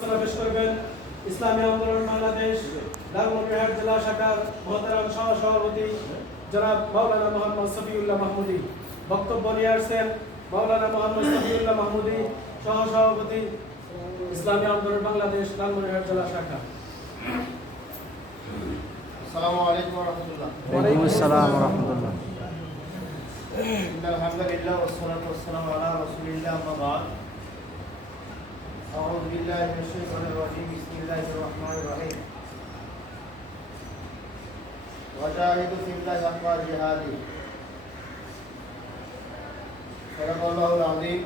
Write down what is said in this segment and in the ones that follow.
পেশ করবেন ইসলামী আন্দোলন বাংলাদেশ লালমনিরহাট জেলা শাখার মহতারাম সহ-সভাপতি জনাব মাওলানা মোহাম্মদ সফিউল্লাহ মাহমুদী। বক্তব্য নিয়ে আসছেন মাওলানা মোহাম্মদ সফিউল্লাহ মাহমুদী, সহ-সভাপতি ইসলামী আন্দোলন বাংলাদেশ লালমনিরহাট জেলা শাখা। আসসালামু আলাইকুম ওয়া রাহমাতুল্লাহ। ওয়া আলাইকুম আসসালাম ওয়া রাহমাতুল্লাহ। ইন্নাল হামদুলিল্লাহ ওয়াস সালাতু ওয়াস সালামু আলা রাসূলিল্লাহ আম্মা বা'দ। আউযু বিল্লাহি মিনাশ শাইতানির রাজীম। বিসমিল্লাহির রাহমানির রাহিম। ওয়াজাহিদু ফিল্লাহি হাক্কা জিহাদি। সাদাকাল্লাহুল আযীম।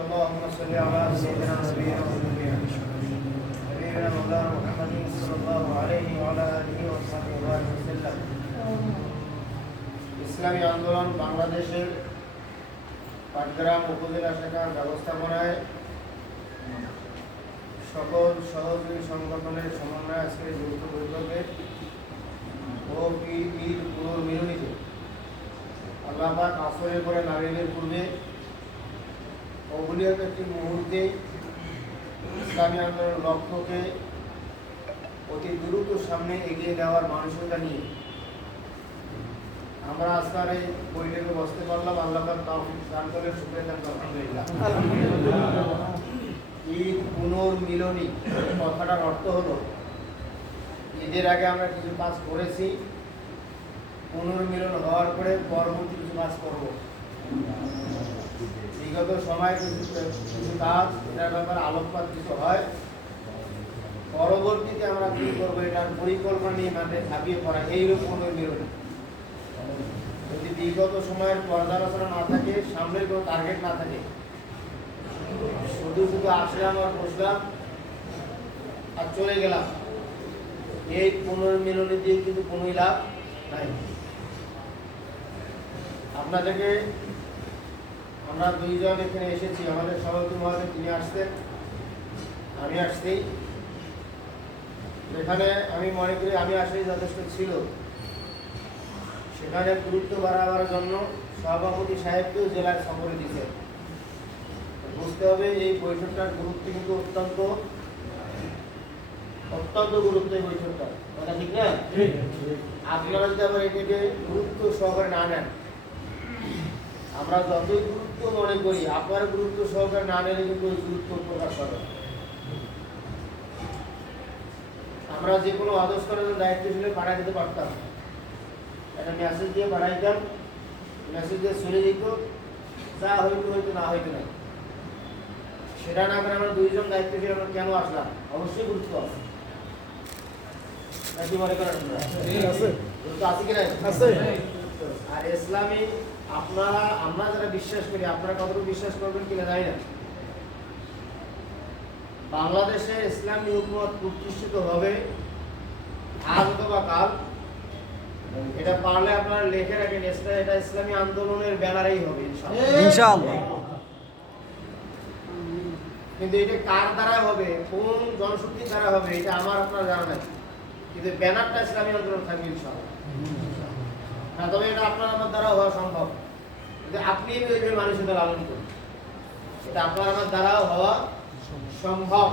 আল্লাহুম্মা সাল্লি আলা সাইয়্যিদিনা নাবিয়িনা নবিয়িনা মাওলানা মুহাম্মাদিন সাল্লাল্লাহু আলাইহি ওয়া আলা আলিহি ওয়া সাহবিহি ওয়া সাল্লাম। ইসলামী আন্দোলন বাংলাদেশের পাটগ্রাম উপজেলা শাখার ব্যবস্থাপনায় সকল সহযোগী সংগঠনের সমন্বয়ে আজকের যৌথ বৈঠকে ও ঈদ পুনর্মিলনীতে আল্লাহ পাক আসরের পরে নারীদের পূর্বে অবলীয় একটি মুহূর্তে ইসলামী আন্দোলনের লক্ষ্যকে অতি দ্রুত সামনে এগিয়ে নেওয়ার মানসিকতা নিয়ে আমরা আজকের এই বৈঠকে বসতে পারলাম। আল্লাহ পাক তৌফিক দান করেন, শুকরিয়া জানাই আলহামদুলিল্লাহ। ঈদ পুনর্মিলনী কথাটার অর্থ হলো ঈদের আগে আমরা কিছু কাজ করেছি, পুনর্মিলন হওয়ার পরে পরবর্তী কিছু কাজ করব। বিগত সময়ে কিছু কাজ এটার ব্যাপারে আলোকপাত কিছু হয়, পরবর্তীতে আমরা কি করবো এটার পরিকল্পনা নিয়ে মাঠে ঝাঁপিয়ে পড়া, এইরকম পুনর্মিলনী। যদি বিগত সময়ের পর্যালোচনা না থাকে, সামনের কোনো টার্গেট না থাকে, শুধু শুধু আসলাম আর বসলাম আর চলে গেলাম, এই পুনর্মিলনী দিয়ে কিন্তু কোনোই লাভ নাই। আপনাদেরকে আমরা দুইজন এখানে এসেছি, আমাদের সভাপতি মহোদয় তিনি আসতেন, আমি আসছি। যেখানে আমি মনে করি আমি আসলেই যথেষ্ট ছিল, সেখানে গুরুত্ব বাড়াবার জন্য সভাপতি সাহেবকেও জেলার সফরে দিতে বুঝতে হবে এই বৈঠকটার গুরুত্ব কিন্তু অত্যন্ত গুরুত্ব। এই বৈঠকটা কথা ঠিক না? আপনারা যদি আবার এটাকে গুরুত্ব সহকারে না নেন, আমরা যতই গুরুত্ব মনে করি, আপনারা গুরুত্ব সহকারে না নিলে কিন্তু ওই গুরুত্ব প্রকাশ পাবে। আমরা যে কোনো আদেশ করার জন্য দায়িত্বশীল পাঠা দিতে পারতাম, একটা মেসেজ দিয়ে পাঠাইতাম, মেসেজ দিয়ে চলে যেত, যা হয়তো না হয়তো না। সেটা না করে আমরা দুইজন দায়িত্বশীল আমরা কেন আসলাম? অবশ্যই গুরুত্ব আছে, নাকি মনে করেন? গুরুত্ব আছে কি নাই? আর ইসলামী আমরা যারা বিশ্বাস করি, আপনারা কতটুকু বিশ্বাস করবেন কিনা জানি না, বাংলাদেশে ইসলামী হুকুমত প্রতিষ্ঠিত হবে আজ অথবা কাল। এটা পারলে আপনারা লিখে রাখেন, এটা ইসলামী আন্দোলনের ব্যানারেই হবে ইনশাআল্লাহ। কিন্তু এটা কার দ্বারা হবে, কোন জনশক্তির দ্বারা হবে, এটা আমার আপনারা জানা নাই, কিন্তু ব্যানারটা ইসলামী আন্দোলন থাকবে ইনশাআল্লাহ। হ্যাঁ, তবে এটা আপনার আমার দ্বারা হওয়া সম্ভব, কিন্তু আপনি ওইভাবে মানুষের লালন করুন, এটা আপনার আমার দ্বারাও হওয়া সম্ভব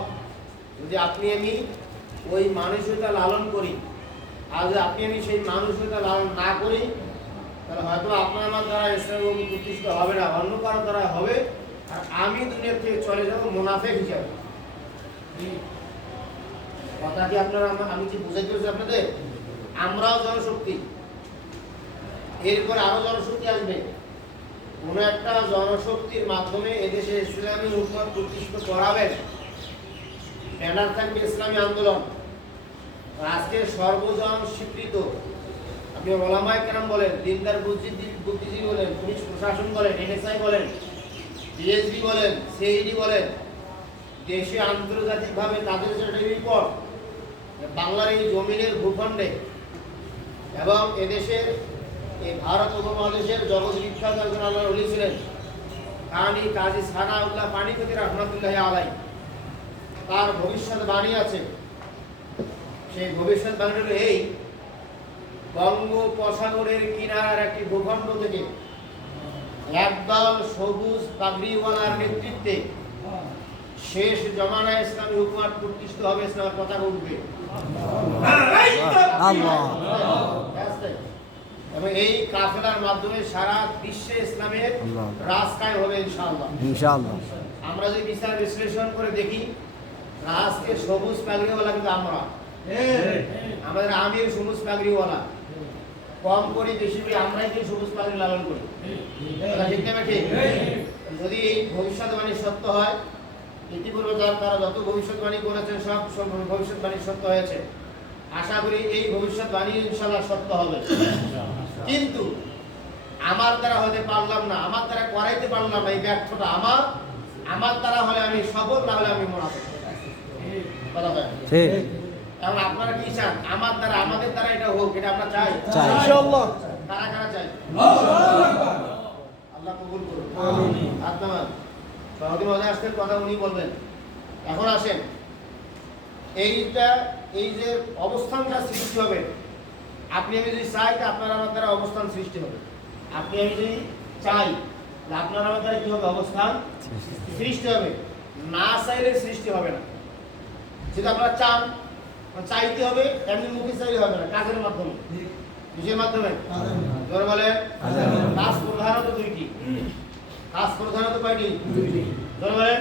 যদি আপনি আমি ওই মানসিকতা লালন করি। আর যদি আপনি আমি সেই মানসিকতা লালন না করি, তাহলে হয়তো আপনার আমার দ্বারা ইসলাম প্রতিষ্ঠিত হবে না, অন্য কারোর দ্বারা হবে, আর আমি দুনিয়া থেকে চলে যাবো মুনাফিক হিসাবে। কথা কি আপনারা আমি কি বুঝাইতে পারছি আপনাদের? আমরাও জনশক্তি, এরপর আরো জনশক্তি আসবে, কোন একটা জনশক্তির মাধ্যমে এদেশে ইসলামী হুকুমত প্রতিষ্ঠিত করাবেন, ব্যানার থাকবে ইসলামী আন্দোলন। আজকে সর্বজন স্বীকৃত, আপনি ওলামায়ে কেরাম বলেন, দিনদার বুদ্ধিজীবী বলেন, পুলিশ প্রশাসন বলেন, এনএসআই বলেন, ডিএসবি বলেন, সিআইডি বলেন, দেশে আন্তর্জাতিকভাবে তাদের যে রিপোর্ট বাংলার এই জমিনের ভূখণ্ডে এবং এদেশের এই ভারত উপমহাদেশের জগৎ বিখ্যাত একজন আল্লাহর ওলি ছিলেন কাজী সানাউল্লাহ পানিপতি রহমাতুল্লাহি আলাইহি, তার ভবিষ্যৎবাণী আছে। সেই ভবিষ্যৎবাণী হলো এই: বঙ্গোপসাগরের কিনারার একটি ভূখণ্ড থেকে একদল সবুজ পাগড়িওয়ালার নেতৃত্বে শেষ জমানায় ইসলামী হুকুমত প্রতিষ্ঠিত হবে, ইসলামের পতাকা উঠবে। আল্লাহ এবং এই কাফেলার মাধ্যমে সারা বিশ্বে ইসলামের রাজ কায়েম হবে ইনশাআল্লাহ। ইনশাআল্লাহ। আমরা যদি বিচার বিশ্লেষণ করে দেখি, আজকে সবুজ পাগড়িওয়ালা কিন্তু আমরা, আমাদের আমির সবুজ পাগড়িওয়ালা, কম করি বেশি করি আমরাই কিন্তু সবুজ পাগড়ি লালন করি। ঠিক না ঠিক? যদি এই ভবিষ্যৎবাণী সত্য হয়, ইতিপূর্বে তারা যত ভবিষ্যৎবাণী করেছেন সব ভবিষ্যৎবাণী সত্য হয়েছে। আশা করি এই ভবিষ্যৎবাণী ইনশাআল্লাহ সত্য হবে। কিন্তু আমার দ্বারা হতে পারলাম না, আমার দ্বারা করাইতে পারলাম না, এই ব্যর্থতা আমার দ্বারা হলে আমি সফল, না হলে আমি মোনাফেক। কথা হয় ঠিক। এখন আপনারা কি চান? আমার দ্বারা, আমাদের দ্বারা এটা হোক, এটা আমরা চাই চাই। ইনশাআল্লাহ। কারা কারা চাই? আল্লাহ কবুল করুন। আমিন। আত্মান সহদি মজা আসছেন, কথা উনি বলবেন। এখন আসেন, এই যে অবস্থানটা সৃষ্টি হবে, আপনি আমি যদি চাই তা আপনার আমার দ্বারা অবস্থান সৃষ্টি হবে। আপনি আমি যদি চাই আপনার আমার দ্বারা কি হবে? অবস্থান সৃষ্টি হবে। না চাইলে সৃষ্টি হবে না। যদি আপনারা চান, চাইতে হবে, এমনি মুখে চাইলে হবে না, কাজের মাধ্যমে। কিসের মাধ্যমে? জোরে বলে। কাজ প্রধানত দুইটি। কাজ প্রধানত কয়টি? জোরে বলে।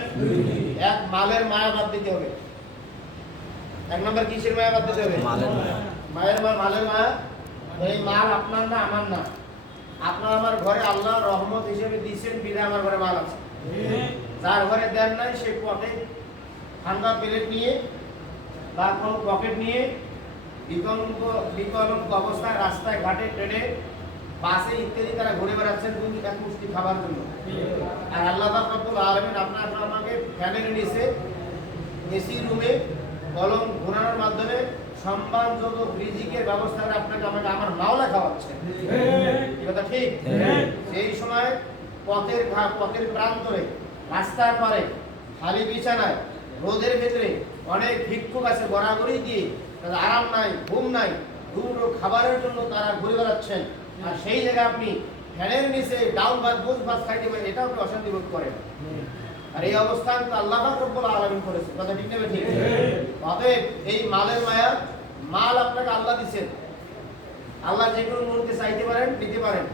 এক, মালের মায়া বাদ দিতে হবে। এক নম্বর কিসের মায়া বাদ দিতে হবে? মালের মায়া। এই মাল আপনার না, আমার না। আপনার আমার ঘরে আল্লাহ রহমত হিসেবে দিয়েছেন, বিধে আমার ঘরে মাল আছে। যার ঘরে দেন নাই, সে পথে ঠান্ডা প্লেট নিয়ে বা কোনো পকেট নিয়ে বিকল্প অবস্থায় রাস্তায় ঘাটে, ট্রেনে, বাসে ইত্যাদি তারা ঘুরে বেড়াচ্ছেন এক মুষ্টি খাবার জন্য। আর আল্লাহ পাক রব্বুল আলামিন আপনাকে ফ্যানের নিচে এসি রুমে কলম ঘোরানোর মাধ্যমে সম্মানযোগ্য রিজিকের ব্যবস্থা করে আপনাকে আমাকে আমার মাওলা খাওয়াচ্ছেন। এই কথা ঠিক? সেই সময় পথের প্রান্তরে, রাস্তার পারে, খালি বিছানায়, রোদের ভেতরে অনেক ভিক্ষুক আছে, গড়াগড়ি দিয়ে তাদের আরাম নাই, ঘুম নাই, দুটো খাবারের জন্য তারা ঘুরে বেড়াচ্ছেন। আর সেই জায়গায় আপনি ফ্যানের নিচে ডাউন ভাত, বোঝ ভাত খাইতে পারেন, এটাও আপনি অশান্তি বোধ করেন। আর এই অবস্থান তো আল্লাহ পাক রব্বুল আলামিন করেছে। কথা ঠিক নেবে? ঠিক। অতএব এই মালের মায়া, মাল আপনাকে আল্লাহ দিচ্ছেন। আল্লাহ যে কোনো মুহূর্তে চাইতে পারেন, দিতে পারেন।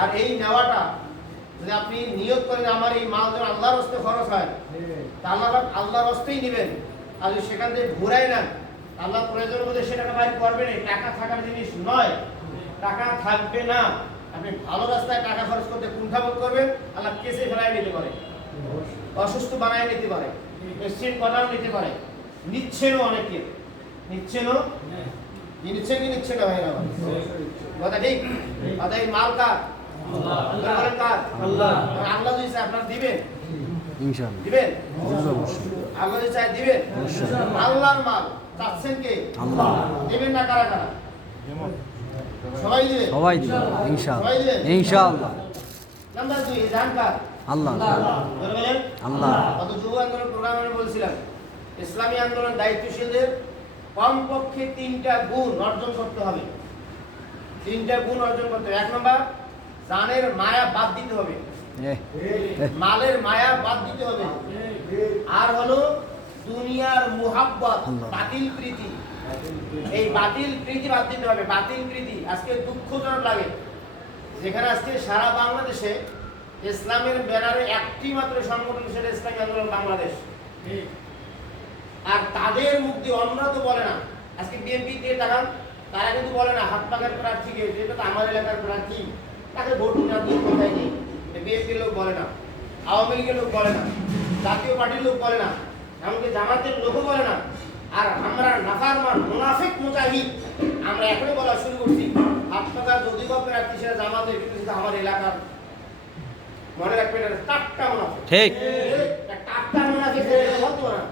আর এই নেওয়াটা যদি আপনি নিয়ত করেন আমার এই মাল যেন আল্লাহর রাস্তে খরচ হয়, তা আল্লাহর রাস্তেই নেবেন। আর যদি সেখান থেকে ঘুরাই না, আল্লাহ প্রয়োজনের মধ্যে সে টাকা বাইর করবেন। টাকা থাকার জিনিস নয়, টাকা থাকবে না। আপনি ভালো রাস্তায় টাকা খরচ করতে কুণ্ঠাবোধ করবেন, আল্লাহ কেসে ফেলাই নিতে পারে, অসুস্থ বানায় নিতে পারে, পেশেন্ট বানাও নিতে পারে। নিচ্ছেনও অনেকে, নিচ্ছেনও। নিচ্ছে কি নিচ্ছে না ভাইরা? কথা ঠিক? এই মাল কার? আল্লাহ। আল্লাহ যদি চায় আপনার দিবেন, ইনশাআল্লাহ দিবেন। অবশ্যই। আল্লাহ যদি চায় দিবেন। আল্লাহর মাল চাচ্ছেন কে? আল্লাহ। দিবেন না কারা কারা? সবাই দিবেন। সবাই দিবে ইনশাআল্লাহ। ইনশাআল্লাহ। নাম্বার 2, জানকার আল্লাহ। বলেন আল্লাহ। কত যুব আন্দোলন প্রোগ্রামে বলছিলাম, ইসলামী আন্দোলন দায়িত্বশীলদের কমপক্ষে 3টা গুণ অর্জন করতে হবে। 3টা গুণ অর্জন করতে হবে। 1 নম্বর, জানের মায়া বাদ দিতে হবে, মালের মায়া বাদ দিতে হবে। আর হলো দুনিয়ার মুহাব্বত, বাতিল প্রীতি। এই বাতিল প্রীতি বাদ দিতে হবে। বাতিল প্রীতি আজকে দুঃখজনক লাগে, যেখানে আজকে সারা বাংলাদেশে ইসলামের ব্যানারে একটি মাত্র সংগঠন, সেটা ইসলামী আন্দোলন বাংলাদেশ। আর তাদের মুখ দিয়ে অন্যরা তো বলে না। আজকে বিএনপি দিয়ে তাকান, তারা কিন্তু বলে না হাত পাখার প্রার্থীকে, যেটা তো আমার এলাকার প্রার্থী, তাকে ভোট না দিয়ে কোথায় নেই। বিএনপির লোক বলে না, আওয়ামী লীগের লোক বলে না, জাতীয় পার্টির লোক বলে না, এমনকি জামাতের লোকও বলে না। আর আমরা নাফারমান, মুনাফিক, মুজাহিদ, আমরা এখনই বলা শুরু করছি, হাত পাখার যদি প্রার্থী সেটা জামাতের, কিন্তু আমার এলাকার। মনে রাখবেন, টাটকা মুনাফিক। ঠিক। টাটকা মুনাফিক হতো না।